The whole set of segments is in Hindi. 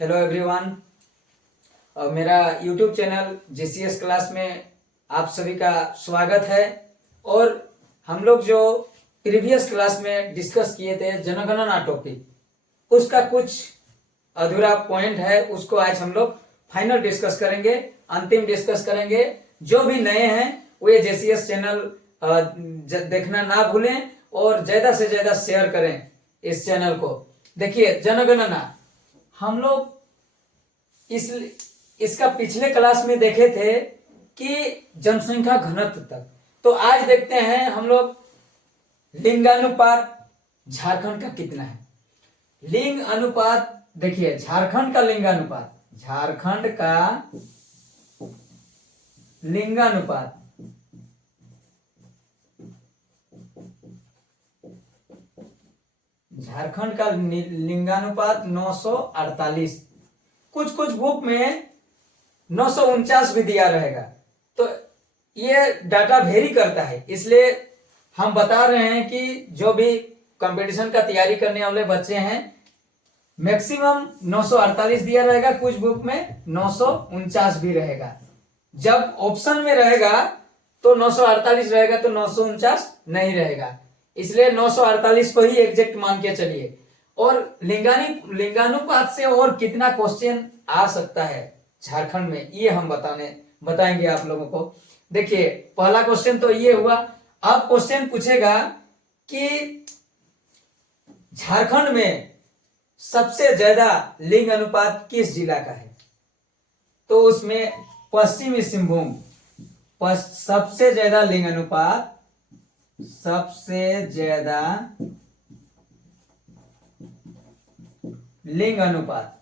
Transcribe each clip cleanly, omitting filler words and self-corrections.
Hello everyone. मेरा यूट्यूब चैनल जीसीएस क्लास में आप सभी का स्वागत है। और हम लोग जो प्रीवियस क्लास में डिस्कस किए थे जनगणना टॉपिक, उसका कुछ अधूरा पॉइंट है, उसको आज हम लोग फाइनल डिस्कस करेंगे, अंतिम डिस्कस करेंगे। जो भी नए हैं वो ये जीसीएस चैनल देखना ना भूलें और ज्यादा से ज्यादा शेयर करें इस चैनल को। देखिए, जनगणना हम लोग इसका पिछले क्लास में देखे थे कि जनसंख्या घनत्व तक। तो आज देखते हैं हम लोग लिंगानुपात झारखंड का कितना है। लिंग अनुपात देखिए, झारखंड का लिंगानुपात, झारखंड का लिंगानुपात झारखंड का लिंगानुपात 948। कुछ कुछ बुक में 949 भी दिया रहेगा, तो ये डाटा वेरी करता है। इसलिए हम बता रहे हैं कि जो भी कंपटीशन का तैयारी करने वाले बच्चे हैं, मैक्सिमम 948 दिया रहेगा, कुछ बुक में 949 भी रहेगा। जब ऑप्शन में रहेगा तो 948 रहेगा, तो 949 नहीं रहेगा। इसलिए 948 को ही एग्जैक्ट मान के चलिए। और लिंगानुपात से और कितना क्वेश्चन आ सकता है झारखंड में, ये हम बताएंगे आप लोगों को। देखिए, पहला क्वेश्चन तो ये हुआ। अब क्वेश्चन पूछेगा कि झारखंड में सबसे ज्यादा लिंग अनुपात किस जिला का है। तो उसमें पश्चिमी सिंहभूम सबसे ज्यादा लिंग अनुपात, सबसे ज्यादा लिंगानुपात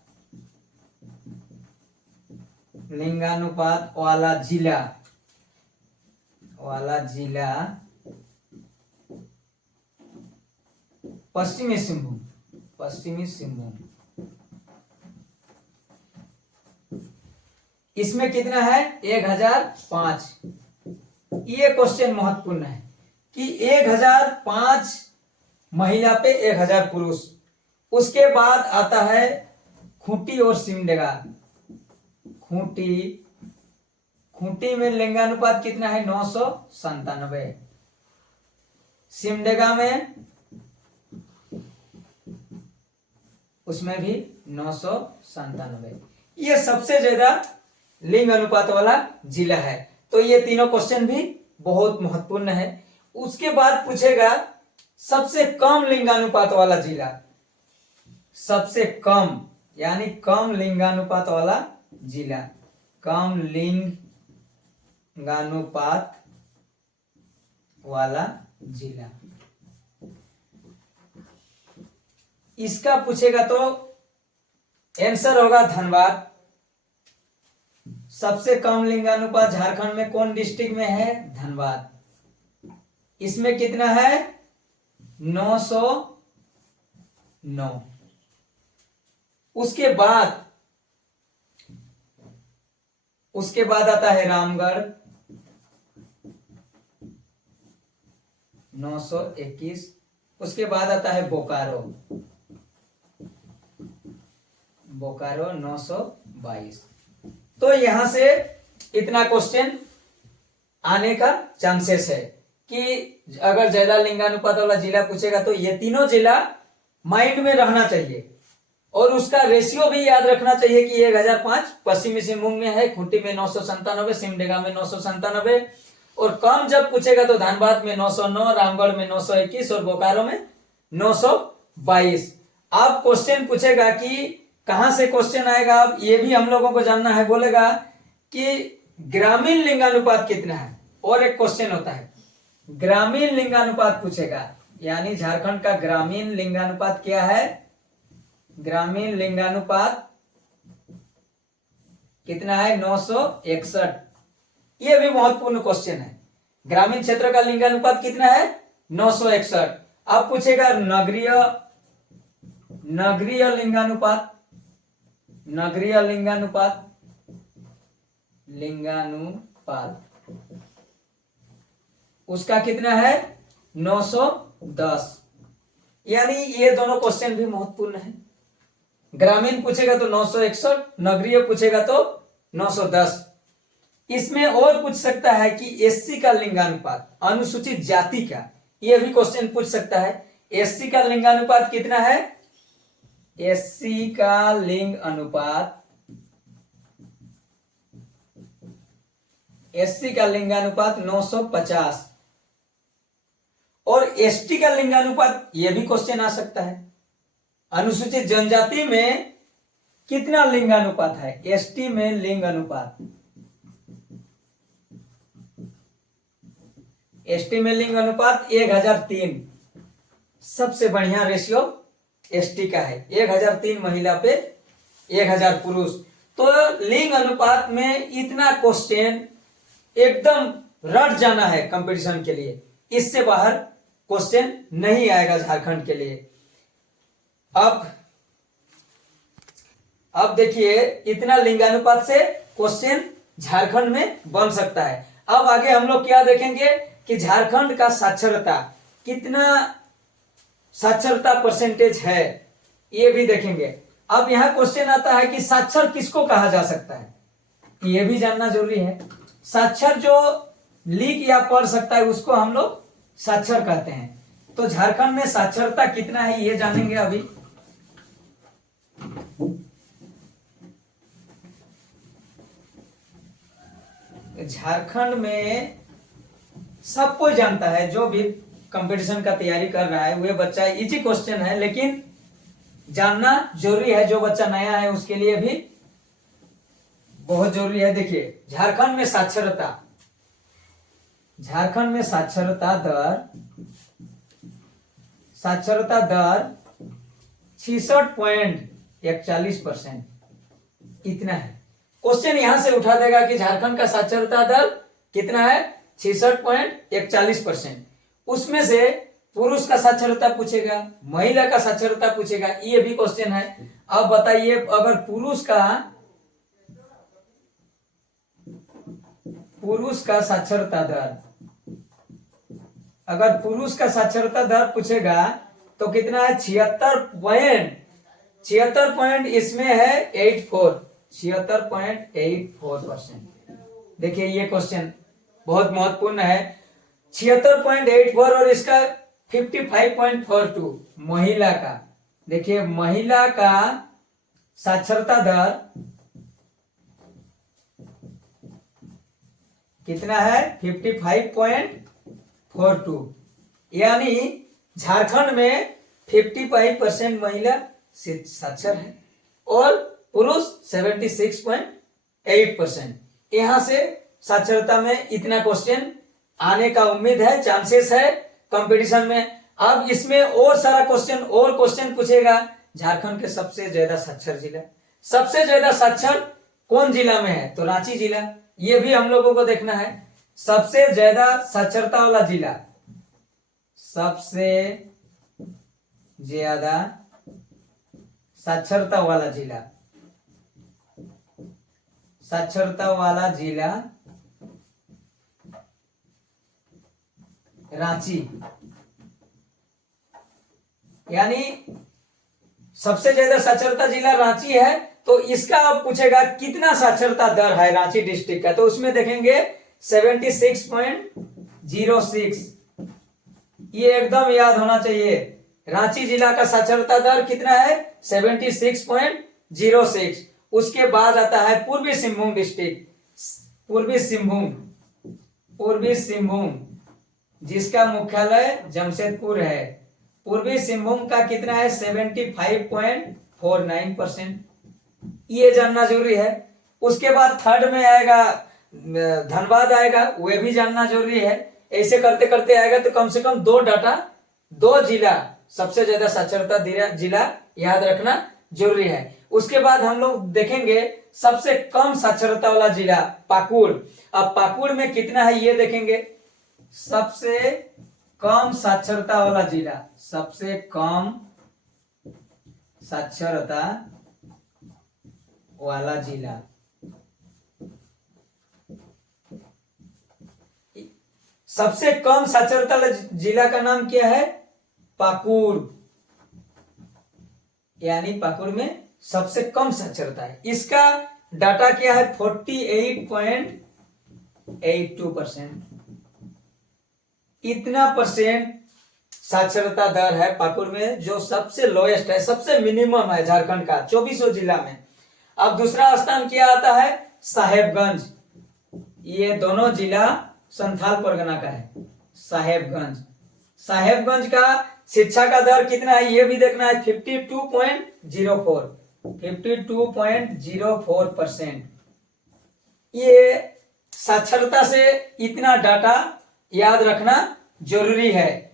वाला जिला पश्चिमी सिंहभूम। इसमें कितना है? 1005। ये क्वेश्चन महत्वपूर्ण है कि 1005 महिला पे 1000 पुरुष। उसके बाद आता है खूंटी और सिमडेगा। खूंटी में लिंगानुपात कितना है? 997। सिमडेगा में, उसमें भी 997। ये सबसे ज्यादा लिंग अनुपात वाला जिला है। तो ये तीनों क्वेश्चन भी बहुत महत्वपूर्ण है। उसके बाद पूछेगा सबसे कम लिंगानुपात वाला जिला, सबसे कम यानी कम लिंगानुपात वाला जिला, कम लिंगानुपात वाला जिला। इसका पूछेगा तो आंसर होगा धनबाद। सबसे कम लिंगानुपात झारखंड में कौन डिस्ट्रिक्ट में है? धनबाद। इसमें कितना है? 909। उसके बाद आता है रामगढ़, 921। उसके बाद आता है बोकारो 922। तो यहां से इतना क्वेश्चन आने का चांसेस है कि अगर ज्यादा लिंगानुपात वाला जिला पूछेगा तो ये तीनों जिला माइंड में रहना चाहिए। और उसका रेशियो भी याद रखना चाहिए कि 1005 पश्चिमी सिंहभूम में है, खूंटी में 997, सिमडेगा में 997। और कम जब पूछेगा तो धनबाद में 909, रामगढ़ में 921 और बोकारो में 922। अब क्वेश्चन पूछेगा कि कहां से क्वेश्चन आएगा, अब ये भी हम लोगों को जानना है। बोलेगा कि ग्रामीण लिंगानुपात कितना है। और एक क्वेश्चन होता है ग्रामीण लिंगानुपात पूछेगा, यानी झारखंड का ग्रामीण लिंगानुपात क्या है? ग्रामीण लिंगानुपात कितना है? 961। यह भी महत्वपूर्ण क्वेश्चन है। ग्रामीण क्षेत्र का लिंगानुपात कितना है? 961। अब पूछेगा नगरीय लिंगानुपात, उसका कितना है? 910। यानी ये दोनों क्वेश्चन भी महत्वपूर्ण है। ग्रामीण पूछेगा तो 961, नगरीय पूछेगा तो 910। इसमें और पूछ सकता है कि एससी का लिंगानुपात, अनुसूचित जाति का, यह भी क्वेश्चन पूछ सकता है। एससी का लिंगानुपात कितना है? एससी का लिंग अनुपात, एससी का लिंगानुपात 950। और एसटी का लिंगानुपात, यह भी क्वेश्चन आ सकता है। अनुसूचित जनजाति में कितना लिंगानुपात है? एसटी में लिंग अनुपात, एसटी में लिंग अनुपात 1003। सबसे बढ़िया रेशियो एसटी का है, 1003 महिला पे 1000 पुरुष। तो लिंग अनुपात में इतना क्वेश्चन एकदम रट जाना है कंपटीशन के लिए, इससे बाहर क्वेश्चन नहीं आएगा झारखंड के लिए। अब देखिए, इतना लिंगानुपात से क्वेश्चन झारखंड में बन सकता है। अब आगे हम लोग क्या देखेंगे कि झारखंड का साक्षरता, कितना साक्षरता परसेंटेज है, ये भी देखेंगे। अब यहां क्वेश्चन आता है कि साक्षर किसको कहा जा सकता है, ये भी जानना जरूरी है। साक्षर जो लिख या पढ़ सकता है उसको हम लोग साक्षर कहते हैं। तो झारखंड में साक्षरता कितना है ये जानेंगे अभी। झारखंड में सब कोई जानता है, जो भी कंपटीशन का तैयारी कर रहा है वह बच्चा, इजी क्वेश्चन है लेकिन जानना जरूरी है। जो बच्चा नया है उसके लिए भी बहुत जरूरी है। देखिए, झारखंड में साक्षरता, झारखंड में साक्षरता दर 66.41% इतना है। क्वेश्चन यहां से उठा देगा कि झारखंड का साक्षरता दर कितना है? 66.41%। उसमें से पुरुष का साक्षरता पूछेगा, महिला का साक्षरता पूछेगा, ये भी क्वेश्चन है। अब बताइए, अगर पुरुष का साक्षरता दर, अगर पुरुष का साक्षरता दर पूछेगा तो कितना है? 76 पॉइंट इसमें है 76.84%। देखिए, ये क्वेश्चन बहुत महत्वपूर्ण है। 76.84 और इसका 55.42 महिला का। देखिए, महिला का साक्षरता दर कितना है? 55.42। यानी झारखंड में 55% महिला साक्षर है और पुरुष 76.8%। यहां से साक्षरता में इतना क्वेश्चन आने का उम्मीद है, चांसेस है कंपटीशन में। अब इसमें और सारा क्वेश्चन पूछेगा। झारखंड के सबसे ज्यादा साक्षर जिला, सबसे ज्यादा साक्षर कौन जिला में है? तो रांची जिला। ये भी हम लोगों को देखना है। सबसे ज्यादा साक्षरता वाला जिला, सबसे ज्यादा साक्षरता वाला जिला, साक्षरता वाला जिला रांची। यानी सबसे ज्यादा साक्षरता जिला रांची है। तो इसका अब पूछेगा कितना साक्षरता दर है रांची डिस्ट्रिक्ट का, तो उसमें देखेंगे 76.06। ये एकदम याद होना चाहिए। रांची जिला का साक्षरता दर कितना है? 76.06। उसके बाद आता है पूर्वी सिंहभूम डिस्ट्रिक्ट, पूर्वी सिंहभूम जिसका मुख्यालय जमशेदपुर है। पूर्वी सिंहभूम का कितना है? 75.49%। ये जानना जरूरी है। उसके बाद थर्ड में आएगा धनबाद आएगा, वह भी जानना जरूरी है। ऐसे करते करते आएगा तो कम से कम दो जिला सबसे ज्यादा साक्षरता जिला याद रखना जरूरी है। उसके बाद हम लोग देखेंगे सबसे कम साक्षरता वाला जिला पाकुड़। अब पाकुड़ में कितना है ये देखेंगे। सबसे कम साक्षरता वाला जिला, सबसे कम साक्षरता वाला जिला, सबसे कम साक्षरता जिला का नाम क्या है? पाकुड़। यानी पाकुड़ में सबसे कम साक्षरता है। इसका डाटा क्या है? 48.82%। इतना परसेंट साक्षरता दर है पाकुड़ में, जो सबसे लोएस्ट है, सबसे मिनिमम है झारखंड का 24 जिला में। अब दूसरा स्थान क्या आता है? साहेबगंज। ये दोनों जिला संथाल परगना का है। साहेबगंज का शिक्षा का दर कितना है ये भी देखना है, 52.04%। ये साक्षरता से इतना डाटा याद रखना जरूरी है।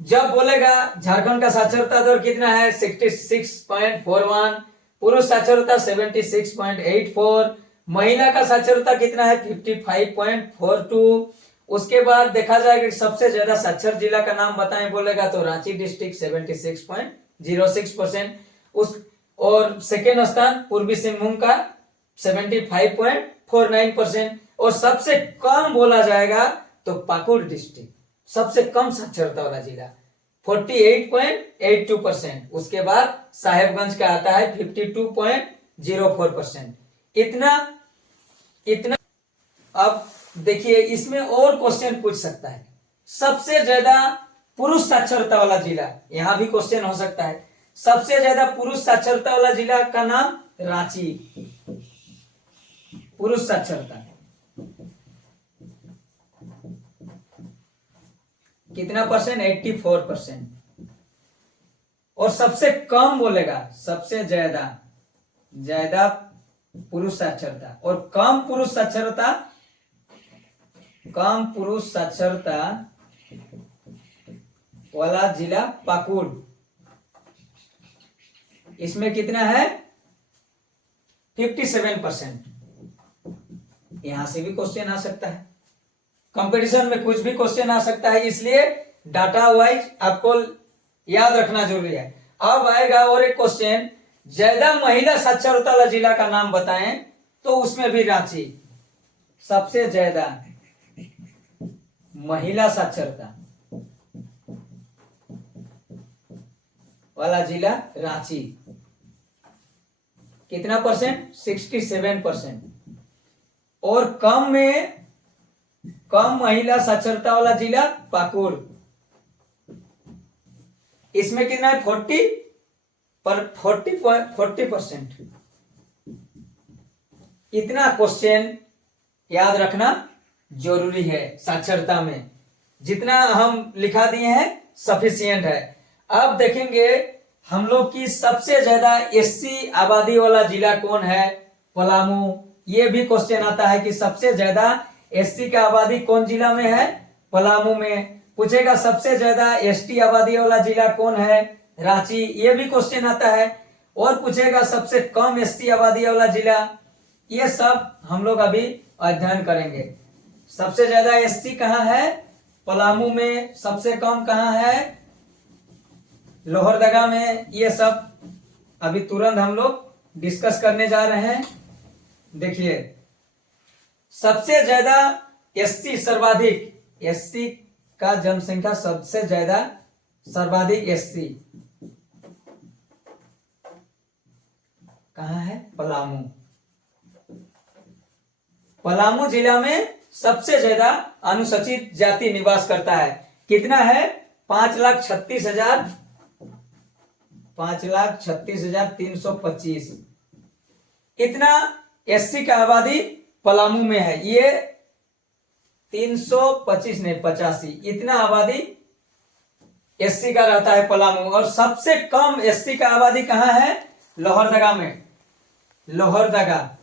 जब बोलेगा झारखंड का साक्षरता दर कितना है, 66.41, पुरुष साक्षरता 76.84, महिला का साक्षरता कितना है, 55.42। उसके बाद देखा जाएगा कि सबसे ज्यादा साक्षर जिला का नाम बताएं बोलेगा तो रांची डिस्ट्रिक्ट 76.06%। उस और सेकेंड स्थान पूर्वी सिंहभूम का 75.49%। और सबसे कम बोला जाएगा तो पाकुड़ डिस्ट्रिक्ट, सबसे कम साक्षरता वाला जिला 48.82%। उसके बाद साहेबगंज का आता है 52.04%। इतना। अब देखिए इसमें और क्वेश्चन पूछ सकता है, सबसे ज्यादा पुरुष साक्षरता वाला जिला, यहां भी क्वेश्चन हो सकता है। सबसे ज्यादा पुरुष साक्षरता वाला जिला का नाम रांची। पुरुष साक्षरता कितना परसेंट? 84%। और सबसे कम बोलेगा, सबसे ज्यादा पुरुष साक्षरता और कम पुरुष साक्षरता वाला जिला पाकुड़। इसमें कितना है? 57%। यहां से भी क्वेश्चन आ सकता है, कंपटीशन में कुछ भी क्वेश्चन आ सकता है, इसलिए डाटा वाइज आपको याद रखना जरूरी है। अब आएगा और एक क्वेश्चन, ज्यादा महिला साक्षरता वाला जिला का नाम बताएं, तो उसमें भी रांची। सबसे ज्यादा महिला साक्षरता वाला जिला रांची। कितना परसेंट? 67%। और कम महिला साक्षरता वाला जिला पाकुड़। इसमें कितना है? 40%। इतना क्वेश्चन याद रखना जरूरी है साक्षरता में। जितना हम लिखा दिए हैं सफिशिएंट है। अब देखेंगे हम लोग की सबसे ज्यादा एससी आबादी वाला जिला कौन है? पलामू। ये भी क्वेश्चन आता है कि सबसे ज्यादा एससी का आबादी कौन जिला में है? पलामू में। पूछेगा सबसे ज्यादा एसटी आबादी वाला जिला कौन है? रांची। ये भी क्वेश्चन आता है। और पूछेगा सबसे कम एसटी आबादी वाला जिला। ये सब हम लोग अभी अध्ययन करेंगे। सबसे ज्यादा एससी कहाँ है? पलामू में। सबसे कम कहाँ है? लोहरदगा में। ये सब अभी तुरंत हम लोग डिस्कस करने जा रहे हैं। देखिए सबसे ज्यादा एससी सर्वाधिक, एससी का जनसंख्या सबसे ज्यादा सर्वाधिक एससी कहाँ है? पलामू। पलामू जिला में सबसे ज्यादा अनुसूचित जाति निवास करता है। कितना है? 5,36,325। इतना एससी का आबादी पलामू में है। ये 325 नहीं 85, इतना आबादी एससी का रहता है पलामू। और सबसे कम एससी का आबादी कहाँ है? लोहरदगा में। लोहरदगा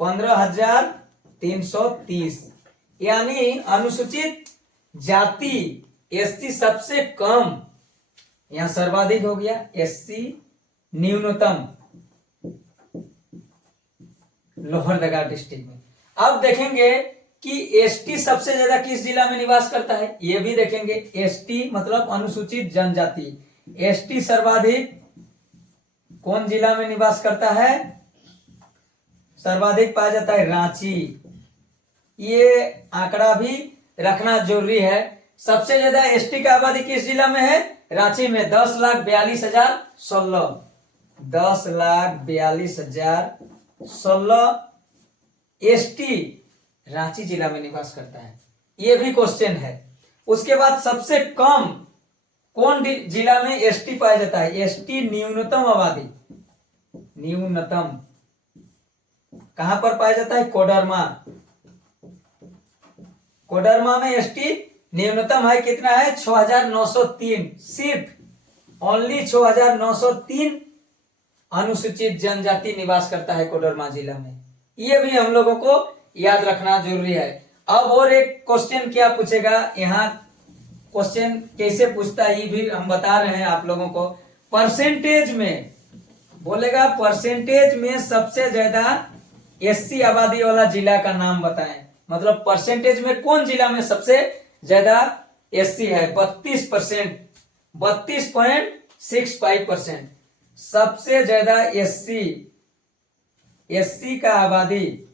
15,330। यानी अनुसूचित जाति एससी सबसे कम, यहां सर्वाधिक हो गया एससी न्यूनतम लोहरदगा डिस्ट्रिक्ट में। अब देखेंगे कि एसटी सबसे ज्यादा किस जिला में निवास करता है, ये भी देखेंगे। एसटी मतलब अनुसूचित जनजाति। एसटी सर्वाधिक कौन जिला में निवास करता है? सर्वाधिक पाया जाता है रांची। ये आंकड़ा भी रखना जरूरी है। सबसे ज्यादा एसटी का आबादी किस जिला में है? रांची में 10,42,016। 10,42,016 एसटी रांची जिला में निवास करता है। ये भी क्वेश्चन है। उसके बाद सबसे कम कौन जिला में एसटी पाया जाता है? एसटी न्यूनतम आबादी, न्यूनतम कहां पर पाया जाता है? कोडरमा। कोडरमा में एसटी न्यूनतम है, कितना है? 6,903। सिर्फ ओनली 6,903 अनुसूचित जनजाति निवास करता है कोडरमा जिला में। ये भी हम लोगों को याद रखना जरूरी है। अब और एक क्वेश्चन क्या पूछेगा यहाँ, क्वेश्चन कैसे पूछता है ये भी हम बता रहे हैं आप लोगों को। परसेंटेज में बोलेगा, परसेंटेज में सबसे ज्यादा एससी आबादी वाला जिला का नाम बताएं। मतलब परसेंटेज में कौन जिला में सबसे ज्यादा एससी है? 32%, 32.65%। सबसे ज्यादा एससी का आबादी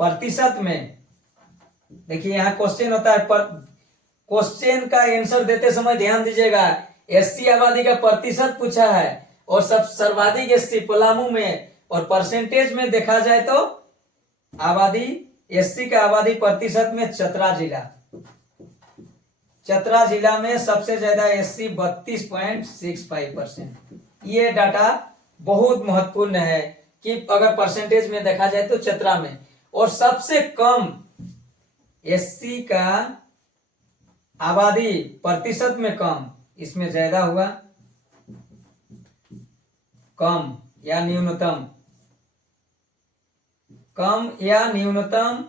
प्रतिशत में, देखिए यहां क्वेश्चन होता है, पर क्वेश्चन का आंसर देते समय ध्यान दीजिएगा। एससी आबादी का प्रतिशत पूछा है और सब सर्वाधिक एससी पलामू में, और परसेंटेज में देखा जाए तो आबादी, एससी का आबादी प्रतिशत में चतरा जिला, चतरा जिला में सबसे ज्यादा एससी 32.65%। ये डाटा बहुत महत्वपूर्ण है कि अगर परसेंटेज में देखा जाए तो चतरा में। और सबसे कम एससी का आबादी प्रतिशत में कम, इसमें ज्यादा हुआ, कम या न्यूनतम, कम या न्यूनतम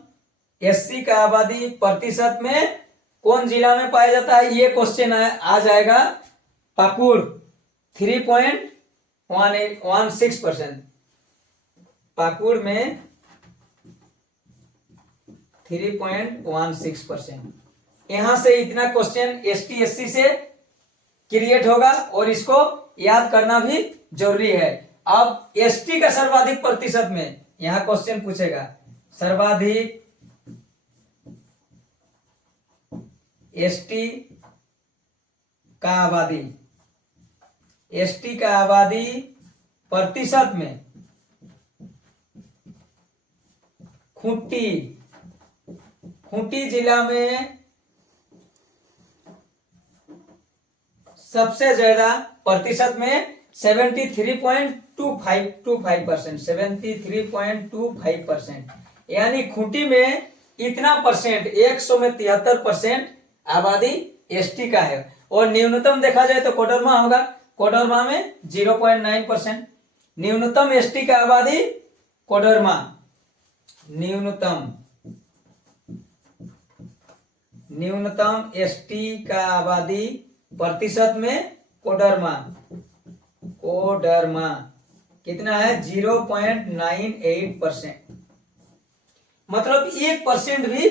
एससी का आबादी प्रतिशत में कौन जिला में पाया जाता है? ये क्वेश्चन आ जाएगा। पाकुड़ 3.16%, पाकुड़ में 3.16%। यहां से इतना क्वेश्चन एसटी एससी से क्रिएट होगा और इसको याद करना भी जरूरी है। अब एसटी का सर्वाधिक प्रतिशत में यहां क्वेश्चन पूछेगा, सर्वाधिक एसटी का आबादी, एसटी का आबादी प्रतिशत में खूंटी जिला में सबसे ज्यादा प्रतिशत में 73.25%, 73.25%। यानी खूंटी में इतना परसेंट, 100 में 73% आबादी एसटी का है। और न्यूनतम देखा जाए तो कोडरमा होगा, कोडरमा में 0.9%। न्यूनतम एसटी का आबादी कोडरमा, न्यूनतम एसटी का आबादी प्रतिशत में कोडरमा कितना है? 0.98%। मतलब 1% भी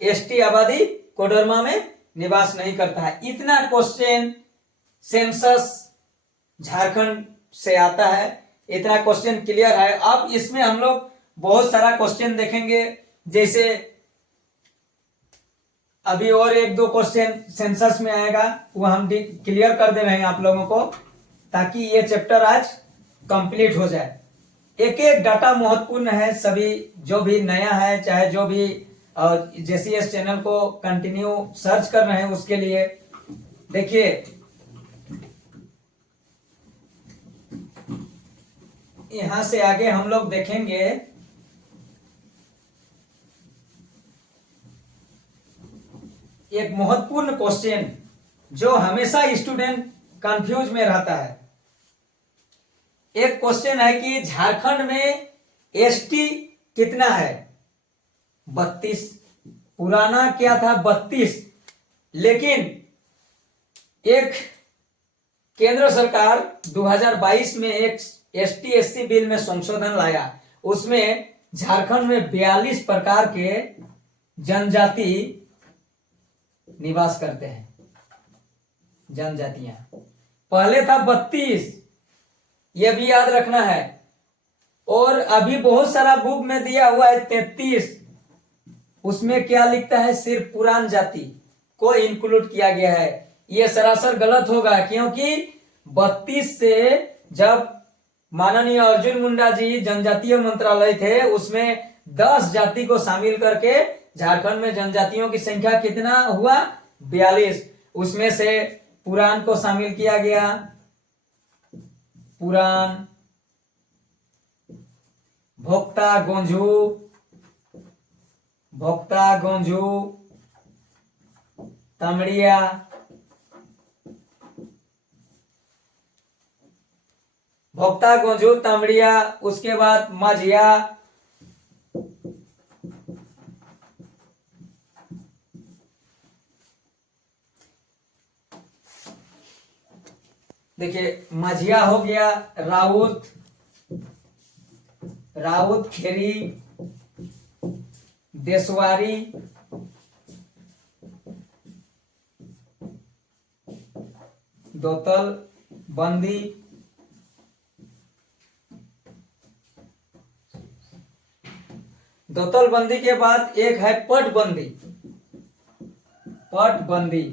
एसटी आबादी कोडरमा में निवास नहीं करता है। इतना क्वेश्चन सेंसस झारखंड से आता है, इतना क्वेश्चन क्लियर है। अब इसमें हम लोग बहुत सारा क्वेश्चन देखेंगे, जैसे अभी और एक दो क्वेश्चन सेंसस में आएगा, वो हम क्लियर कर दे रहे हैं आप लोगों को, ताकि ये चैप्टर आज कंप्लीट हो जाए। एक एक डाटा महत्वपूर्ण है। सभी जो भी नया है, चाहे जो भी जेसीएस चैनल को कंटिन्यू सर्च कर रहे हैं, उसके लिए देखिए यहां से आगे हम लोग देखेंगे एक महत्वपूर्ण क्वेश्चन जो हमेशा स्टूडेंट कंफ्यूज में रहता है। एक क्वेश्चन है कि झारखंड में एसटी कितना है? 32। पुराना क्या था? 32। लेकिन एक केंद्र सरकार 2022 में एक एसटी एससी बिल में संशोधन लाया, उसमें झारखंड में 42 प्रकार के जनजाति निवास करते हैं, जनजातियां। पहले था 32, यह भी याद रखना है। और अभी बहुत सारा बुक में दिया हुआ है 33। उसमें क्या लिखता है, सिर्फ पुरान जाति को इंक्लूड किया गया है। ये सरासर गलत होगा, क्योंकि 32 से जब माननीय अर्जुन मुंडा जी जनजातीय मंत्रालय थे, उसमें 10 जाति को शामिल करके झारखंड में जनजातियों की संख्या कितना हुआ, 42। उसमें से पुरान को शामिल किया गया, पुरान, भोक्ता गोंझू, भोक्ता गोंझू, तमड़िया, भोक्ता गोंझू तमड़िया, उसके बाद माझिया, देखिए माझिया हो गया, राउत, राउत खेरी, देशवारी, दोतल बंदी, दोतल बंदी के बाद एक है पटबंदी। पटबंदी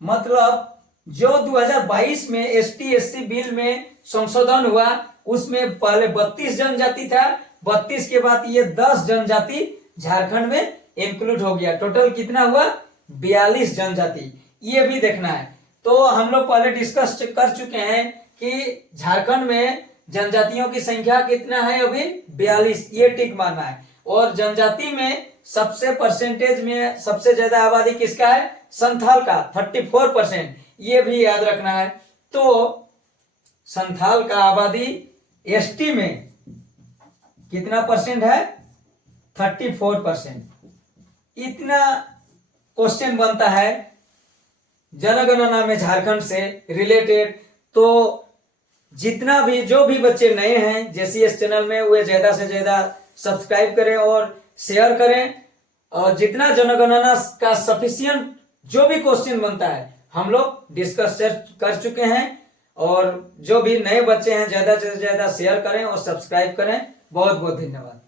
मतलब जो 2022 में ST/SC बिल में संशोधन हुआ, उसमें पहले 32 जनजाति था, 32 के बाद ये 10 जनजाति झारखंड में इंक्लूड हो गया। टोटल कितना हुआ, 42 जनजाति। ये भी देखना है। तो हम लोग पहले डिस्कस कर चुके हैं कि झारखंड में जनजातियों की संख्या कितना है, अभी 42, ये टिक मारना है। और जनजाति में सबसे परसेंटेज में सबसे ज्यादा आबादी किसका है, संथाल का, 34%, ये भी याद रखना है। तो संथाल का आबादी ST में कितना परसेंट है, 34%। इतना क्वेश्चन बनता है जनगणना में झारखंड से रिलेटेड। तो जितना भी जो भी बच्चे नए हैं JCS चैनल में, वे ज्यादा से ज्यादा सब्सक्राइब करें और शेयर करें। और जितना जनगणना का सफिशिएंट जो भी क्वेश्चन बनता है हम लोग डिस्कस कर चुके हैं। और जो भी नए बच्चे हैं ज्यादा से ज्यादा शेयर करें और सब्सक्राइब करें। बहुत बहुत धन्यवाद।